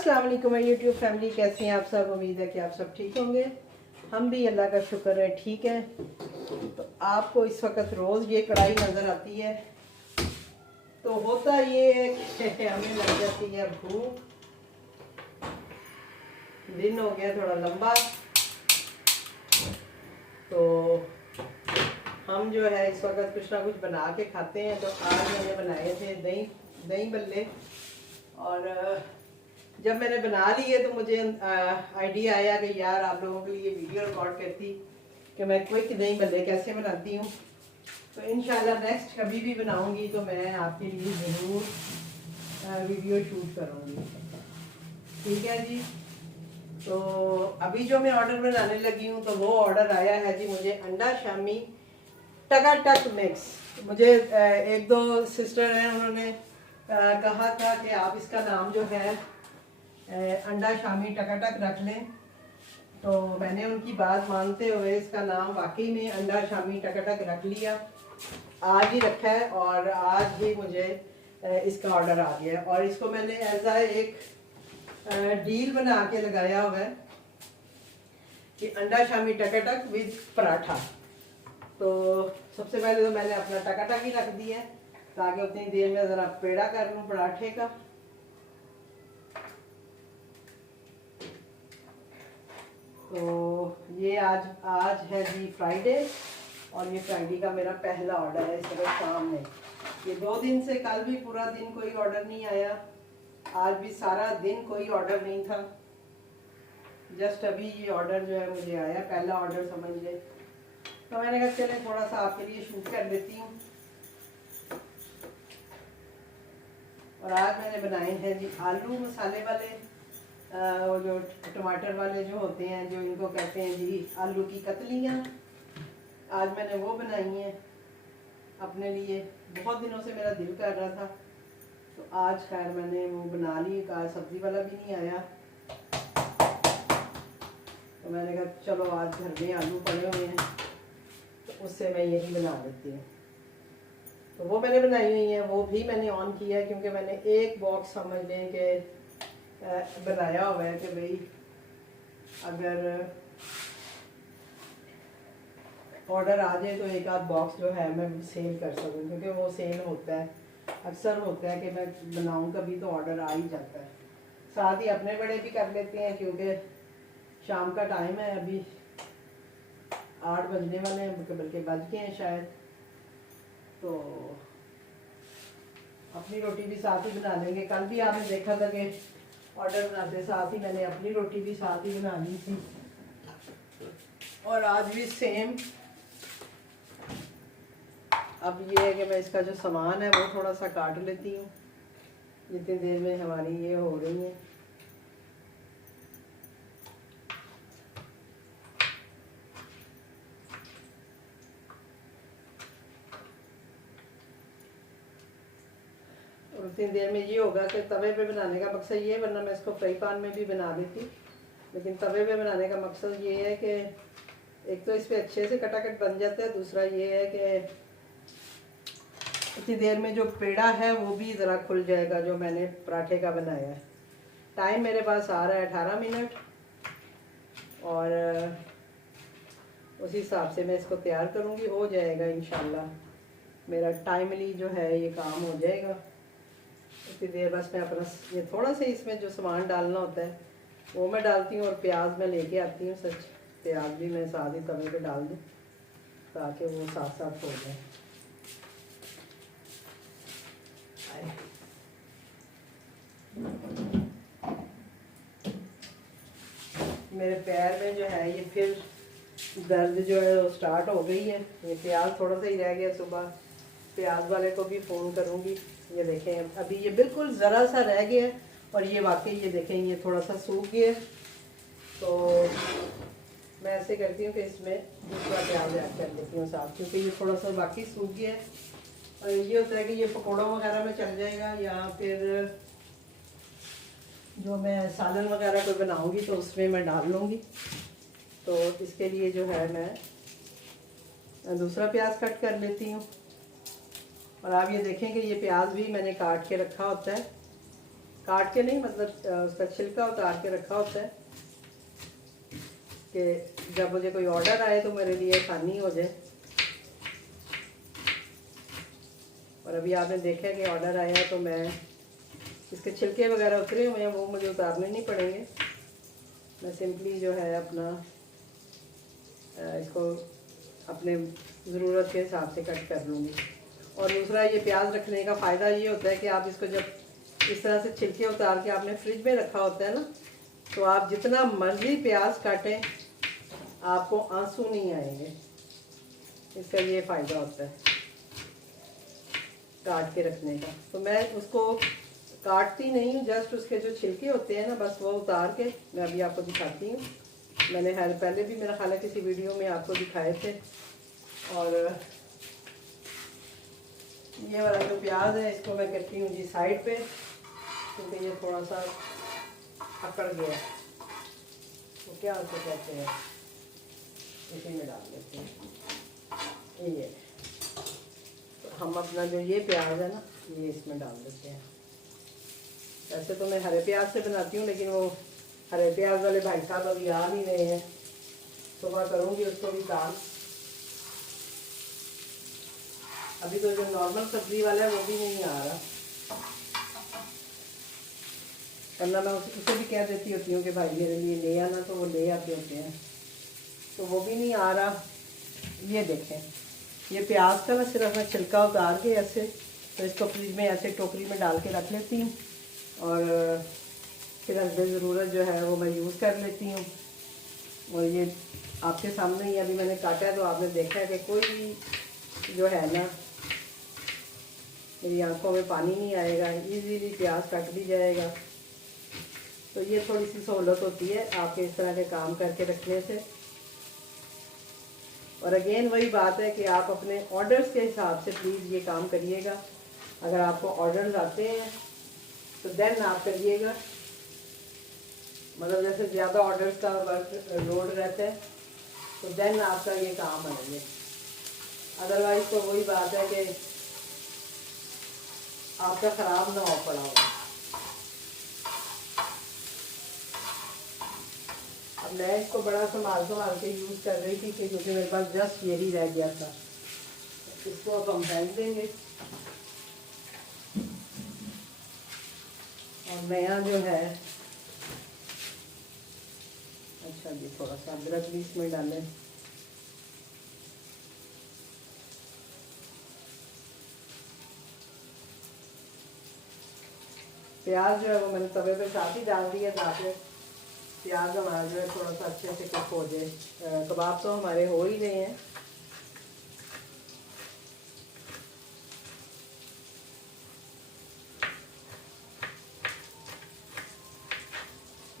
अस्सलाम वालेकुम YouTube family, कैसे हैं आप सब। उम्मीद है कि आप सब ठीक होंगे। हम भी अल्लाह का शुक्र है ठीक है। तो आपको इस वक्त रोज़ ये कढ़ाई नज़र आती है, तो होता ये है कि हमें लग जाती है भूख। दिन हो गया थोड़ा लंबा, तो हम जो है इस वक्त कुछ ना कुछ बना के खाते हैं। तो आज मैंने बनाए थे दही दही बल्ले, और जब मैंने बना लिए तो मुझे आइडिया आया कि यार आप लोगों के लिए वीडियो रिकॉर्ड करती कि मैं क्विक दही बल्ले कैसे बनाती हूँ। तो इंशाल्लाह नेक्स्ट कभी भी बनाऊँगी तो मैं आपके लिए ज़रूर वीडियो शूट करूँगी, ठीक है जी। तो अभी जो मैं ऑर्डर बनाने लगी हूँ तो वो ऑर्डर आया है जी मुझे अंडा शामी टकाटक मिक्स। मुझे एक दो सिस्टर हैं, उन्होंने कहा था कि आप इसका नाम जो है अंडा शामी टकाटक रख लें। तो मैंने उनकी बात मानते हुए इसका नाम वाकई में अंडा शामी टकाटक रख लिया। आज ही रखा है और आज ही मुझे इसका ऑर्डर आ गया, और इसको मैंने एज एक डील बना के लगाया हुआ है कि अंडा शामी टकाटक विद पराठा। तो सबसे पहले तो मैंने अपना टकाटक ही रख दिया है ताकि उतनी देर में ज़रा पेड़ा कर लूँ पराठे का। तो ये आज है जी फ्राइडे, और ये फ्राइडे का मेरा पहला ऑर्डर है इस वक्त शाम में। ये 2 दिन से, कल भी पूरा दिन कोई ऑर्डर नहीं आया, आज भी सारा दिन कोई ऑर्डर नहीं था। जस्ट अभी ये ऑर्डर जो है मुझे आया, पहला ऑर्डर समझ ले। तो मैंने कहा चले थोड़ा सा आपके लिए शूट कर देती हूँ। और आज मैंने बनाए हैं जी आलू मसाले वाले, वो जो टमाटर वाले जो होते हैं, जो इनको कहते हैं जी आलू की कतलियाँ। आज मैंने वो बनाई हैं अपने लिए। बहुत दिनों से मेरा दिल कर रहा था, तो आज खैर मैंने वो बना ली। कल सब्ज़ी वाला भी नहीं आया, तो मैंने कहा चलो आज घर में आलू पड़े हुए हैं तो उससे मैं यही बना लेती हूँ। तो वो मैंने बनाई हुई है, वो भी मैंने ऑन किया है क्योंकि मैंने एक बॉक्स समझ लें कि बनाया हुआ है कि भाई अगर ऑर्डर आ जाए तो एक आध बॉक्स जो है मैं सेल कर सकूँ, क्योंकि वो सेल होता है। अक्सर होता है कि मैं बनाऊँ कभी तो ऑर्डर आ ही जाता है। साथ ही अपने बड़े भी कर लेते हैं क्योंकि शाम का टाइम है, अभी 8 बजने वाले हैं, बल्कि बज गए हैं शायद। तो अपनी रोटी भी साथ ही बना लेंगे। कल भी आपने देखा था कि ऑर्डर बनाते साथ ही मैंने अपनी रोटी भी साथ ही बना ली थी, और आज भी सेम। अब ये है कि मैं इसका जो सामान है वो थोड़ा सा काट लेती हूँ जितनी देर में हमारी ये हो रही है। और उतनी देर में ये होगा कि तवे पे बनाने का मकसद ये है, वरना मैं इसको फ्राई पैन में भी बना देती, लेकिन तवे पे बनाने का मकसद ये है कि एक तो इस पर अच्छे से कटाकट बन जाता है, दूसरा ये है कि इतनी देर में जो पेड़ा है वो भी ज़रा खुल जाएगा जो मैंने पराठे का बनाया है। टाइम मेरे पास आ रहा है 18 मिनट, और उस हिसाब से मैं इसको तैयार करूँगी। हो जाएगा इंशाल्लाह, मेरा टाइमली जो है ये काम हो जाएगा। इतनी देर बस मैं अपना ये थोड़ा सा इसमें जो सामान डालना होता है वो मैं डालती हूँ, और प्याज मैं लेके आती हूँ। सच प्याज भी मैं साथ ही तवे पे डाल दूँ ताकि वो साथ साथ हो जाए। मेरे पैर में जो है ये फिर दर्द जो है वो स्टार्ट हो गई है। ये प्याज थोड़ा सा ही रह गया, सुबह प्याज वाले को भी फ़ोन करूँगी। ये देखें अभी ये बिल्कुल ज़रा सा रह गया है, और ये वाकई ये देखें ये थोड़ा सा सूख गया है। तो मैं ऐसे करती हूँ कि इसमें दूसरा प्याज ऐड कर देती हूँ साथ, क्योंकि ये थोड़ा सा बाकी सूख गया है। और ये होता है कि ये पकौड़ों वगैरह में चल जाएगा, या फिर जो मैं सालन वगैरह कोई बनाऊँगी तो उसमें मैं डाल लूँगी। तो इसके लिए जो है मैं दूसरा प्याज कट कर लेती हूँ। और आप ये देखें कि ये प्याज भी मैंने काट के रखा होता है, काट के नहीं, मतलब उसका छिलका उतार के रखा होता है कि जब मुझे कोई ऑर्डर आए तो मेरे लिए आसानी हो जाए। और अभी आपने देखा कि ऑर्डर आया तो मैं इसके छिलके वगैरह उतरे हुए हैं, वो मुझे उतारने नहीं पड़ेंगे। मैं सिंपली जो है अपना इसको अपने ज़रूरत के हिसाब से कट कर लूँगी। और दूसरा, ये प्याज रखने का फ़ायदा ये होता है कि आप इसको जब इस तरह से छिलके उतार के आपने फ्रिज में रखा होता है ना, तो आप जितना मर्जी प्याज काटें आपको आंसू नहीं आएंगे। इसका ये फ़ायदा होता है काट के रखने का। तो मैं उसको काटती नहीं हूँ, जस्ट उसके जो छिलके होते हैं ना, बस वो उतार के मैं अभी आपको दिखाती हूँ। मैंने पहले भी मेरा ख्याल है किसी वीडियो में आपको दिखाए थे। और ये वाला जो प्याज है इसको मैं करती हूँ जी साइड पे, क्योंकि ये थोड़ा सा अकड़ गया, तो क्या उसको कहते हैं, इसी में डाल देते हैं। ये तो हम अपना जो ये प्याज है ना, ये इसमें डाल देते हैं। वैसे तो मैं हरे प्याज से बनाती हूँ, लेकिन वो हरे प्याज वाले भाई साहब अभी आ नहीं रहे हैं। सुबह करूँगी उसको भी काम। अभी तो जो नॉर्मल सब्जी वाला है वो भी नहीं आ रहा, वरना मैं उसे भी कह देती होती हूँ कि भाई मेरे लिए ले आना, तो वो ले आते होते हैं। तो वो भी नहीं आ रहा। ये देखें, ये प्याज का ना सिर्फ मैं छिलका उतार के ऐसे, तो इसको फ्रिज में ऐसे टोकरी में डाल के रख लेती हूँ, और फिर हर ज़रूरत जो है वो मैं यूज़ कर लेती हूँ। और ये आपके सामने ही अभी मैंने काटा है, तो आपने देखा है कि कोई जो है ना, मेरी आंखों में पानी नहीं आएगा, इजीली प्याज कट भी जाएगा। तो ये थोड़ी सी सहूलत होती है आपके इस तरह के काम करके रखने से। और अगेन वही बात है कि आप अपने ऑर्डर्स के हिसाब से प्लीज़ ये काम करिएगा। अगर आपको ऑर्डर्स आते हैं तो देन आप करिएगा, मतलब जैसे ज़्यादा ऑर्डर्स का वर्क लोड रहता है तो देन आपका ये काम बनेंगे। अदरवाइज तो वही बात है कि आपका ख़राब ना हो पड़ा होगा। अब मैं इसको बड़ा संभाल के यूज़ कर रही थी, क्योंकि मेरे पास जस्ट यही रह गया था। इसको अब हम फेंक देंगे। और नया जो है, अच्छा जी, थोड़ा सा अदरक भी इसमें डालें। प्याज जो है वो मैंने तवे पे साथ ही डाल दिया ताकि प्याज हमारा जो है थोड़ा सा अच्छे से कुक हो जाए। कबाब तो हमारे हो ही रहे हैं।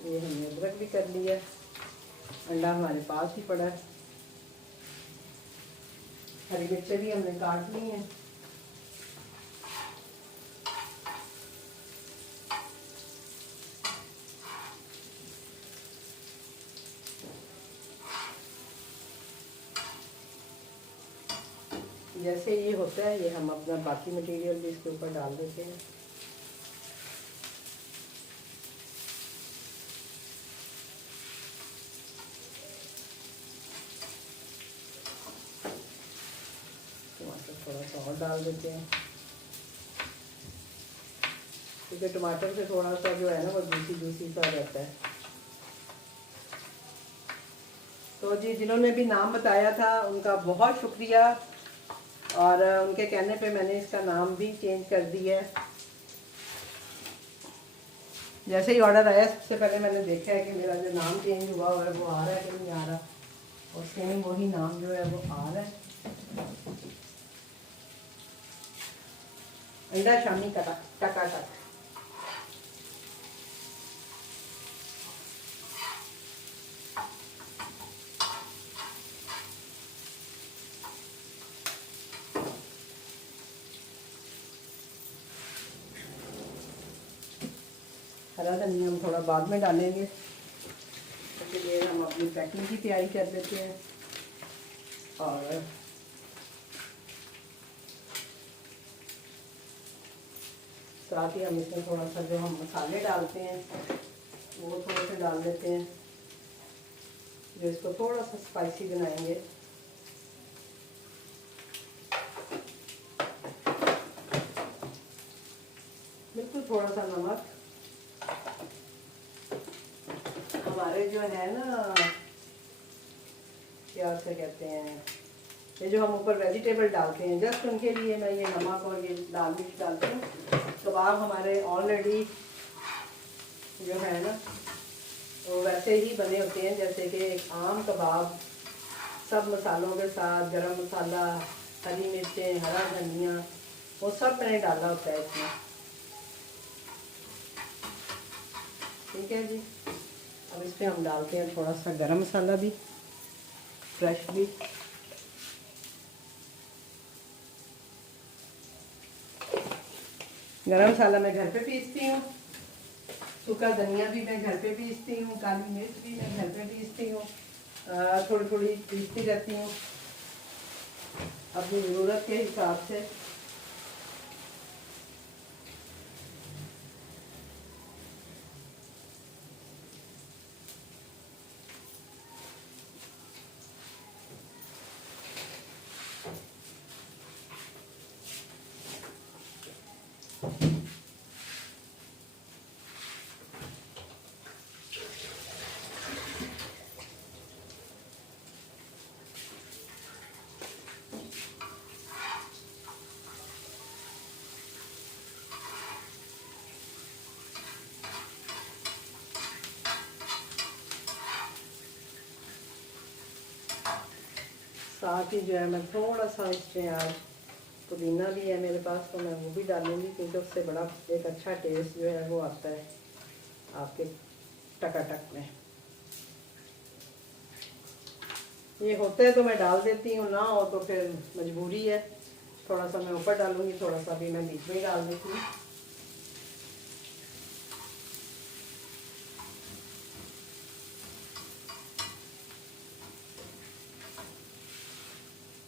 ये हमने अदरक भी कर लिया, अंडा हमारे पास ही पड़ा है, हरी मिर्चें भी हमने काट ली हैं। जैसे ये होता है, ये हम अपना बाकी मटेरियल भी इसके ऊपर डाल देते हैं। टमाटर थोड़ा सा और डाल देते हैं, क्योंकि टमाटर से थोड़ा सा जो है ना वो जूसी जूसी सा रहता है। तो जी, जिन्होंने भी नाम बताया था उनका बहुत शुक्रिया, और उनके कहने पे मैंने इसका नाम भी चेंज कर दिया है। जैसे ही ऑर्डर आया सबसे पहले मैंने देखा है कि मेरा जो नाम चेंज हुआ है वो आ रहा है कि नहीं आ रहा, और सेम वही नाम जो है वो आ रहा है। अंडा शामी टका। हरा धनिया हम थोड़ा बाद में डालेंगे, उसके लिए हम अपनी पैकिंग की तैयारी कर देते हैं। और साथ ही हम इसमें थोड़ा सा जो हम मसाले डालते हैं वो थोड़े से डाल देते हैं, जो इसको थोड़ा सा स्पाइसी बनाएंगे। बिल्कुल थोड़ा सा नमक। हमारे जो है ना, क्या से कहते हैं, ये जो हम ऊपर वेजिटेबल डालते हैं जस्ट उनके लिए मैं ये नमक और ये लाल मिर्च डालती हूँ। कबाब हमारे ऑलरेडी जो है ना वो वैसे ही बने होते हैं जैसे कि एक आम कबाब, सब मसालों के साथ, गरम मसाला, हरी मिर्चें, हरा धनिया, वो सब मैंने डाला होता है इसमें। ठीक है जी। अब इसमें हम डालते हैं थोड़ा सा गरम मसाला भी, फ्रेश भी। गरम मसाला मैं घर पे पीसती हूँ, सूखा धनिया भी मैं घर पे पीसती हूँ, काली मिर्च भी मैं घर पे पीसती हूँ, थोड़ी थोड़ी पीसती रहती हूँ अपनी ज़रूरत के हिसाब से। साथ ही जो है मैं थोड़ा सा इसमें आज पुदीना भी है मेरे पास तो मैं वो भी डालूंगी, क्योंकि उससे बड़ा एक अच्छा टेस्ट जो है वो आता है आपके टकाटक में। ये होता है तो मैं डाल देती हूँ, ना हो तो फिर मजबूरी है। थोड़ा सा मैं ऊपर डालूंगी, थोड़ा सा भी मैं बीच में ही डाल देती हूँ।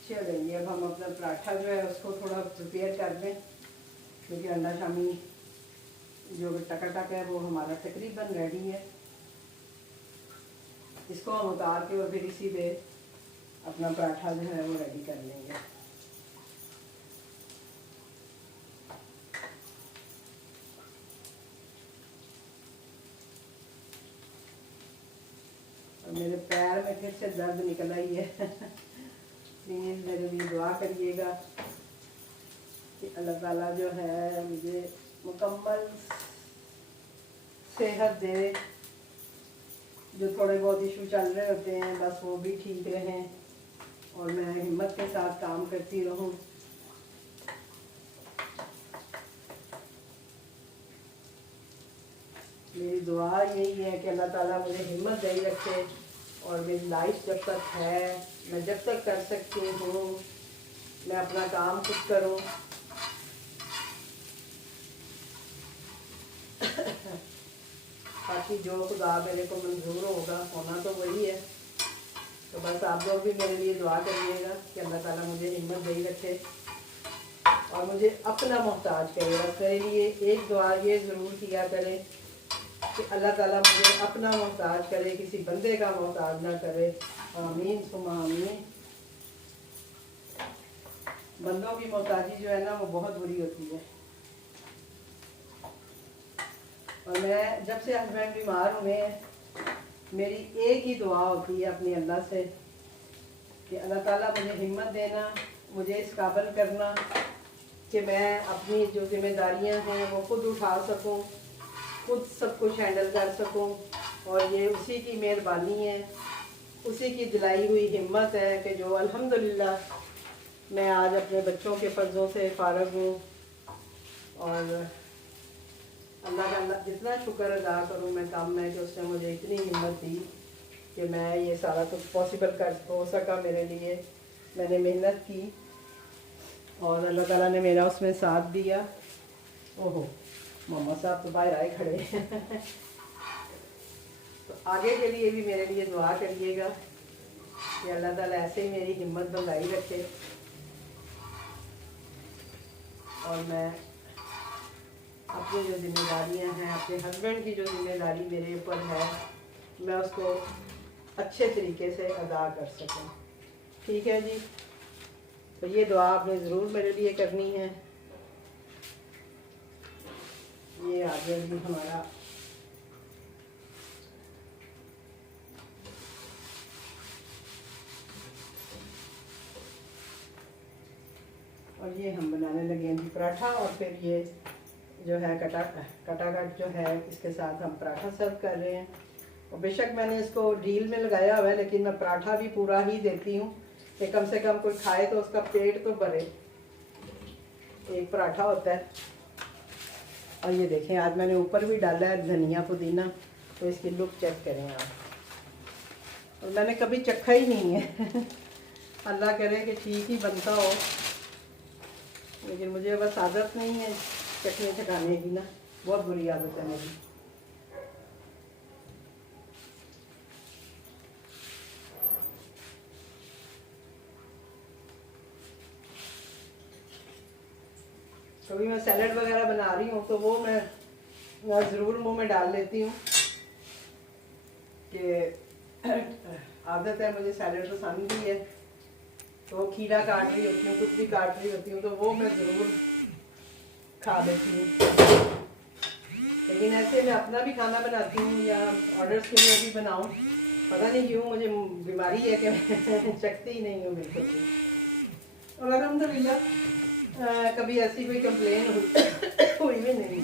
चलिए अब हम अपना पराठा जो है उसको थोड़ा प्रिपेयर कर दें, क्योंकि अंडा शामी जो टकाटक है वो हमारा तकरीबन रेडी है। इसको हम उतार के और फिर इसी पे अपना पराठा जो है वो रेडी कर लेंगे। और मेरे पैर में फिर से दर्द निकल आई है प्लीज़ मेरे लिए दुआ करिएगा कि अल्लाह ताला जो है मुझे मुकम्मल सेहत दे। जो थोड़े बहुत इशू चल रहे होते हैं बस वो भी ठीक रहें और मैं हिम्मत के साथ काम करती रहूं। मेरी दुआ यही है कि अल्लाह ताला मुझे हिम्मत दे रखे और मेरी लाइफ जब तक है, मैं जब तक कर सकती हूँ मैं अपना काम खुद करूँ। बाकी जो खुदा मेरे को मंजूर होगा, होना तो वही है। तो बस आप लोग भी मेरे लिए दुआ करिएगा कि अल्लाह ताला मुझे हिम्मत दे रखे और मुझे अपना मोहताज करे। बस मेरे लिए एक दुआ ये ज़रूर किया करें कि अल्लाह ताला मुझे अपना मोहताज करे, किसी बंदे का मोहताज ना करे। आमीन सुमा आमीन। बंदों की मोहताजी जो है ना वो बहुत बुरी होती है। और मैं जब से हस्बैंड बीमार हुए हैं मेरी एक ही दुआ होती है अपनी अल्लाह से कि अल्लाह ताला मुझे हिम्मत देना, मुझे इस काबिल करना कि मैं अपनी जो जिम्मेदारियां हैं वो खुद उठा सकूं, खुद सब कुछ हैंडल कर सकूं। और ये उसी की मेहरबानी है, उसी की दिलाई हुई हिम्मत है कि जो अल्हम्दुलिल्लाह मैं आज अपने बच्चों के फ़र्ज़ों से फ़ारग हूँ। और अल्लाह का जितना शुक्र अदा करूँ मैं कम है कि उसने मुझे इतनी हिम्मत दी कि मैं ये सारा कुछ पॉसिबल कर हो सका मेरे लिए। मैंने मेहनत की और अल्लाह ताला ने मेरा उसमें साथ दिया। ओहो मामा साहब तो बाहर आए खड़े तो आगे के लिए भी मेरे लिए दुआ करिएगा कि अल्लाह ताला ऐसे ही मेरी हिम्मत बनाई रखे और मैं अपनी जो जिम्मेदारियां हैं, अपने हस्बैंड की जो जिम्मेदारी मेरे ऊपर है, मैं उसको अच्छे तरीके से अदा कर सकूं। ठीक है जी। तो ये दुआ आपने ज़रूर मेरे लिए करनी है। ये आ गया जी हमारा और ये हम बनाने लगे हैं जी पराठा। और फिर ये जो है कटाकट जो है इसके साथ हम पराठा सर्व कर रहे हैं। और बेशक मैंने इसको ढील में लगाया हुआ है, लेकिन मैं पराठा भी पूरा ही देती हूँ कि कम से कम कोई खाए तो उसका पेट तो भरे। एक पराठा होता है। और ये देखें आज मैंने ऊपर भी डाला है धनिया पुदीना, तो इसकी लुक चेक करें आप। और मैंने कभी चखा ही नहीं है अल्लाह करे कि ठीक ही बनता हो, लेकिन मुझे बस आदत नहीं है चटनी चखाने की ना, बहुत बुरी आदत है मेरी। कभी मैं सैलड वगैरह बना रही हूँ तो वो मैं ज़रूर मुंह में डाल लेती हूँ कि आदत है, मुझे सैलड पसंद भी है। तो खीरा काट रही होती हूँ, कुछ भी काट रही होती हूँ, तो वो मैं ज़रूर खा लेती हूँ। लेकिन ऐसे मैं अपना भी खाना बनाती हूँ या ऑर्डर्स के लिए भी बनाऊँ, पता नहीं क्यों मुझे बीमारी है कि मैं चखती ही नहीं हूँ बिल्कुल भी। और अल्हम्दुलिल्लाह कभी ऐसी कोई कंप्लेन हुई भी नहीं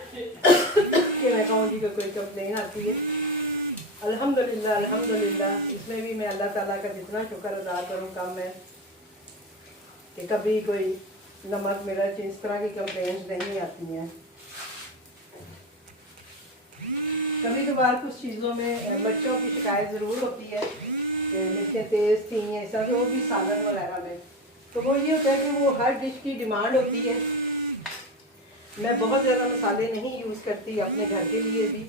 कि मैं कहूँ जी कोई कंप्लेन आती है। अल्हम्दुलिल्लाह अल्हम्दुलिल्लाह, इसमें भी मैं अल्लाह ताला का जितना शुक्र अदा करूँ कम है कि कभी कोई नमक मिर्च इस तरह की कंप्लेन नहीं आती हैं। कभी कभार कुछ चीज़ों में बच्चों की शिकायत ज़रूर होती है, मिर्चें तेज़ थी ऐसा, तो वो भी सालन वगैरह में। तो वो ये होता है कि वो हर डिश की डिमांड होती है। मैं बहुत ज़्यादा मसाले नहीं यूज़ करती अपने घर के लिए भी,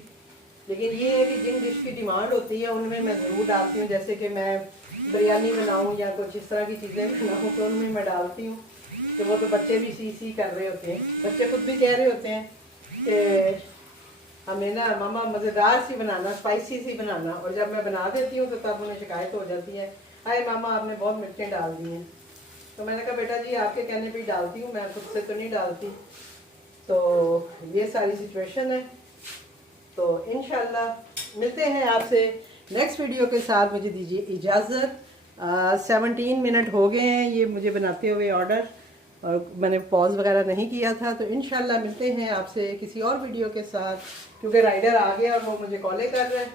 लेकिन ये है कि जिन डिश की डिमांड होती है उनमें मैं ज़रूर डालती हूँ। जैसे कि मैं बिरयानी बनाऊँ या कुछ इस तरह की चीज़ें बनाऊँ तो उनमें मैं डालती हूँ। तो वो तो बच्चे भी सी कर रहे होते हैं, बच्चे खुद भी कह रहे होते हैं कि हमें ना मामा मज़ेदार सी बनाना, स्पाइसी सी बनाना। और जब मैं बना देती हूँ तो तब उन्हें शिकायत हो जाती है, अरे मामा आपने बहुत मिर्चें डाल दी हैं। तो मैंने कहा बेटा जी आपके कहने पे ही डालती हूँ, मैं खुद से तो नहीं डालती। तो ये सारी सिचुएशन है। तो इंशाल्लाह मिलते हैं आपसे नेक्स्ट वीडियो के साथ। मुझे दीजिए इजाज़त। 17 मिनट हो गए हैं ये मुझे बनाते हुए ऑर्डर, और मैंने पॉज वगैरह नहीं किया था। तो इंशाल्लाह मिलते हैं आपसे किसी और वीडियो के साथ, क्योंकि राइडर आ गया और वो मुझे कॉलें कर रहा है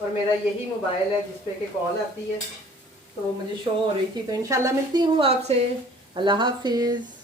और मेरा यही मोबाइल है जिस पे कि कॉल आती है, तो मुझे शो हो रही थी। तो इंशाल्लाह मिलती हूँ आपसे। अल्लाह हाफिज़।